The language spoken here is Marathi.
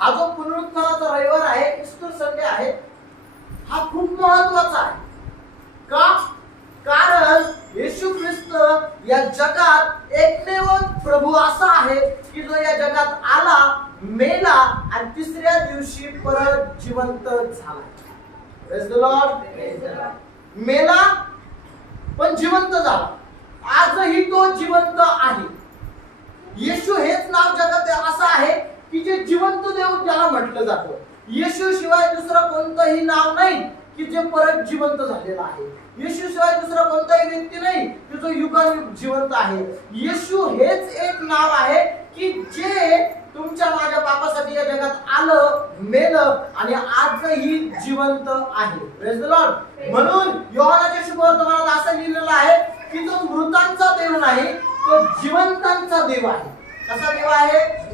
हा जो पुनरुत्थानाचा रविवार आहे, ईस्टर संडे आहे, हा खूप महत्वाचा आहे. का? कारण येशू ख्रिस्त या जगात एकमेव प्रभू असा आहे की जो या जगात आला, मेला आणि तिसऱ्या दिवशी परत जिवंत झाला. Praise the Lord. मेला पण जिवंत झाला. आजही तो जिवंत आहे. येशू हेच नाव जगात असं आहे की जे जिवंत देव त्याला म्हटलं जातं. येशू शिवाय दुसरं कोणतंही नाव नाही की जे परत जिवंत झालेलं आहे. येशू शिवाय दुसरा कोणताही व्यक्ती नाही की जो युगायुग जिवंत आहे. येशू हेच एक नाव आहे की जे तुमच्या माझ्या पापासाठी या जगात आलं, मेलं आणि आजही जिवंत आहे. Praise the Lord. म्हणून योहानाच्या शुभवर्तमानात असं लिहिलेलं आहे की तो मृतांचा देव नाही, तो जिवंतांचा देव आहे. कसा देव आहे?